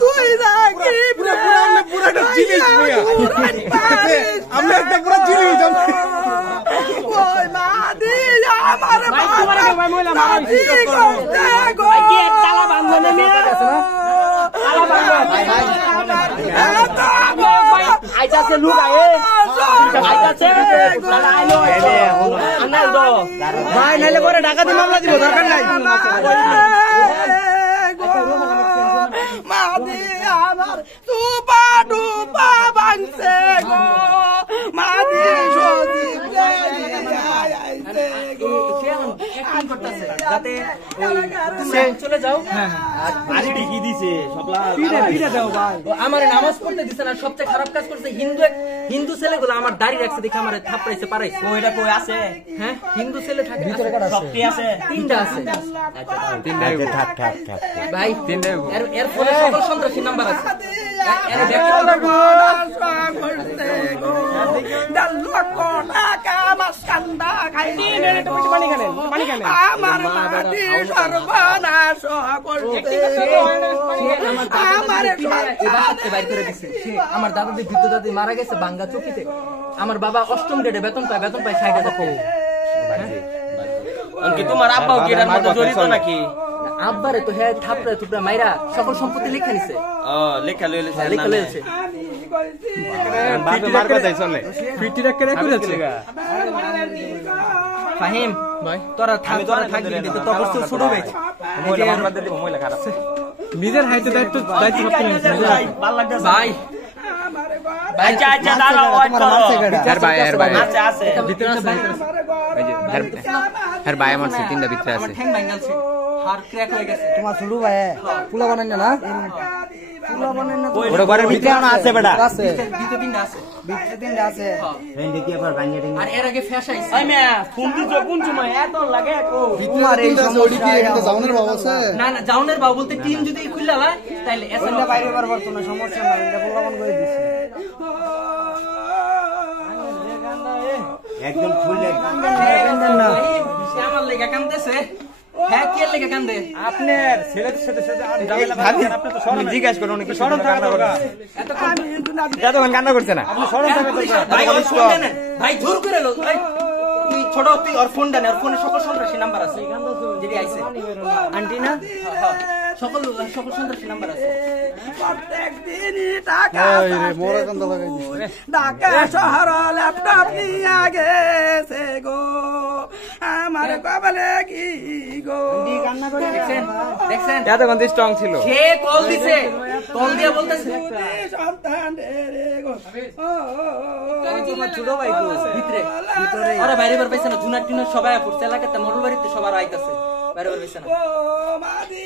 তুই নাকি পুরোটা জিনিস আমরা একটা পুরো জিনিস ওই মাদি আমার তালা বান্ধনে মেয়ে তালা বান্ধন আইতাছে লোক আইতাছে তালা আইলো আনাল দো ভাই নাইলে পরে ডাকাতি মামলা দিব দরকার নাই মাদি আমার টুপা টুপা ভাঙছে গো মাদি সজীব যাতে চলে যাও আরে ঠিকই দিছে সবলা পিড়া দাও ভাই আমার নামাজ পড়তে দিছে না সবচেয়ে খারাপ কাজ করছে হিন্দু ছেলেগুলো আমার দাড়ি রাখছে দেখে আমার থাপড়াইছে পারাইছে ওইটা কই আছে হ্যাঁ হিন্দু ছেলে থাকে ভিতরে কত আছে সবটি আছে তিনটা আছে আচ্ছা তিনটা থাক থাক থাক ভাই তিনটা এর ফোনে সকল সন্ত্রাসী নাম্বার আছে এর ব্যক্তিগত আমার মাটি সর্বনাশ করছে আমার দাদাদি বৃদ্ধ দাদি মারা গেছে বাঙ্গা চকিতে আমার বাবা অষ্টম গ্রেডে বেতন পায় 60,000 তোমার আব্বাও কি এর মধ্যে জড়িত নাকি আব্বারে তো হ্যাঁ থাপড়া থুপড়া মাইরা সকল সম্পত্তি লেখা নিছে লেখা লইছে বাপে মারবে যাই চলে ফিটি রাখ করে কইছে ফাহিম ভাই তোরা থাকবি তো অবস্থা ছোট ভাই মহিলা বাদ দিব মহিলা খারাপ নিজের হাইতে দায়িত্ব ভাবতে নিছে ভাই আচ্ছা দাঁড়াও ওয়েট করো এর ভাই আচ্ছা আছে ভিতরে আছে এই যে এর ভাই আমার তিনটা ভিতরে আছে ঠ্যাং ভাঙালছে হাড় ক্র্যাক হয়ে গেছে তোমার ছোট ভাই পুলা বানাই না পুলা বানাই না ওরে ঘরের ভিতরে আছে বেটা আছে ভিতরে তিনটা আছে এই দেখি আবার ভাঙিয়ে দিন আর এর আগে ফ্যাশাইছে এই মিয়া ফোন দিছো কোন সময় এত লাগে কো তোমার এই সমস্যা এটা জাউনের বাবা আছে না জাউনের বাবা বলতে টিম যদি খুললা হয় তাইলে এটা বাইরে পারবার কোনো সমস্যা নাই এটা পুলা বান করে দিছি একদম খুলে না সে আমার লেগা কাঁদতেছে হ্যাঁ কে লেগা কাঁদে আপনার ছেলেদের সাথে আপনি তো শরম জিজ্ঞাসা করুন কি শরম কান্না করে এতক্ষণ কান্না করছে না আপনি শরম ভাই জোর করে লো ভাই তুই ছোট তুই ওর ফোন দেন ওর ফোনে সকল সন্ত্রাসী নাম্বার আছে যেটি আইছে আন্টি না সকল সন্ত্রাসী নাম্বার আছে প্রত্যেক দিনই টাকা মোরা কান্দা লাগাই দিছে ঢাকা শহর ল্যাপটপ নিয়ে গেছে গো আমার কপালে কি গো কান্না করে দেখছেন এতক্ষণ স্ট্রং ছিল সে কল দিছে কল দিয়ে বলতেছে সন্তান রে গো তোমার ছোট ভাই গো ভিতরে আরে বাইরে বার পাইছে না জুনার টিনার সবাই পড়ছে এলাকাতে মরুল বাড়িতে সবার আইতাছে বাইরে বার পাইছে না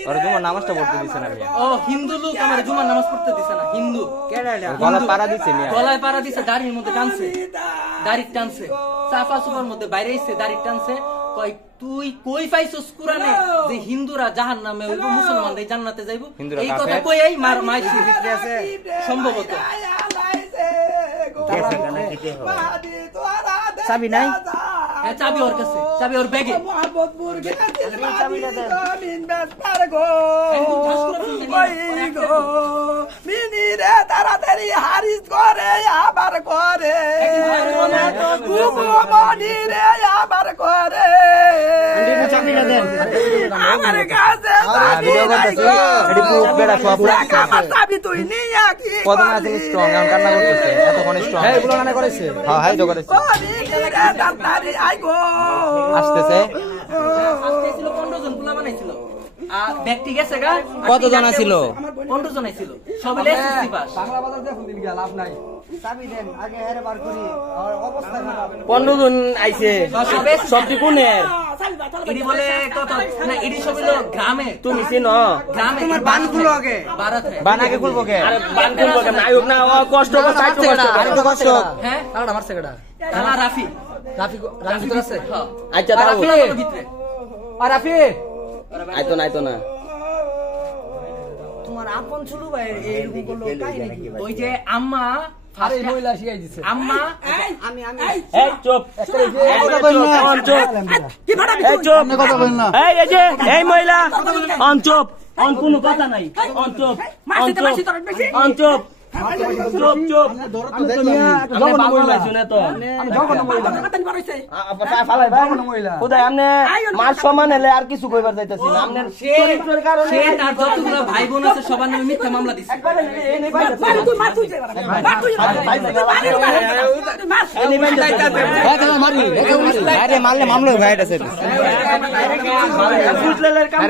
আরে তোমার নামাজটা পড়তে দিছে না মিয়া ও হিন্দু লোক আমার জুমার নামাজ পড়তে দিছে না হিন্দু গলায় পাড়া দিছে মিয়া গলায় পাড়া দিছে দাড়ির মধ্যে টানছে দাড়ি টানছে সাফা সুপার মধ্যে বাইরে এসে দাড়ি টানছে কই তুই কই পাইছস কুরআনে যে হিন্দুরা জাহান্নামে হইব মুসলমানরা জান্নাতে যাইব এই কথা কই এই মাইছি ভিতরে আছে সম্ভবত চাবি নাই হ্যাঁ চাবি ওর কাছে চাবি ওর ব্যাগে মোহাম্মদপুর গেছে চাবিটা দে জমিন বেশ পার গো ওই গো মিনিরে তাড়াতাড়ি হারিস করে আবার করে মনিরে আবার করে চাবিটা দেন আমার কাছে চাবি তুই নিয়ে কি কত না তুমি স্ট্রং এখন কান্না করতেছে এতক্ষণ স্ট্রং এই বলো না করেছে হ্যাঁ হাই তো করেছে আসতেছে আসতেছিল 15 জন পোলা বানাইছিল আর ব্যক্তি গেছে গা কতজন ছিল 15 জন ছিল সবাই এসএসসি পাস বাংলা বাজার দিয়ে ফোন দিন গিয়া লাভ নাই চাবি দেন আগে হেরে বার করি আর অবস্থা খারাপ 15 জন আইছে সবটি কোনের এডি বলে কত না এডি সব হলো গ্রামে তুমি চিনো গ্রামে তোমার বান খুলো আগে বারাত বান আগে খুলবো কে আরে বান খুলবো কে আইব না ও কষ্ট করছে আরে তো কষ্ট হ্যাঁ কাটা মারছে কেডা তালা রাফি ভিতর আছে আচ্ছা দাও ভিতরে আর রাফি আইতো না তোমার আপন ছোট ভাই এইরকম করলো কাহিনী কি ওই যে আম্মা আরে মহিলা শিখাই দিছে আম্মা আমি এই চুপ কি ভাড়া এই চুপ কথা বল না এই যে এই মহিলা অন চুপ অন কোনো কথা নাই অন চুপ মারছি তো মারছি তোর বেশি অন চুপ চুপ চুপ শুনে তো কথা নি পারইছে ফালাই ভাই খুদাই আমনে মার সমান হলে আর কিছু কইবার যাইতাছি না আমনের চরিত্রের কারণে সে তার যতগুলো ভাই বোন আছে সবার নামে মিথ্যা মামলা দিছে মার তুই মার তুই মার তুই আরে মারলে মামলা ভাই এটা সেটা ফুটলের কাম